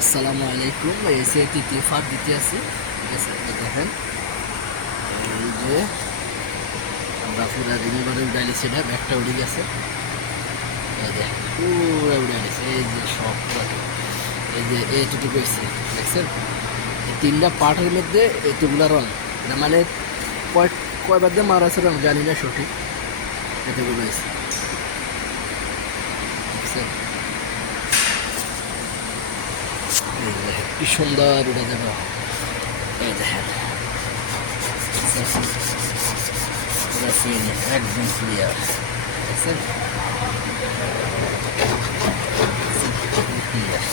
আসসালামু আলাইকুম। এসে তৃতীয় ফাঁক দিতে আছি। ঠিক আছে, দেখেন এই যে আমরা পুরা রিনিভারে উড়ে আনিছি, এটা ব্যাগটা উড়ে গেছে। এই যে পুরা উড়ে আনিছি, এই যে সব এই যে এইটুকু হয়েছে, দেখছেন? এই তিনটা পার্টের মধ্যে এতগুলা রং, না মানে কয়বার দিয়ে মারা আছে রং জানি না সঠিক, এতগুলো হয়েছে, দেখছেন? এই যে দেখেন কি সুন্দর উড়ে যাবে। এই দেখেন পুরো ফিনিশ, একদম ক্লিয়ার, দেখছেন? ক্লিয়ার।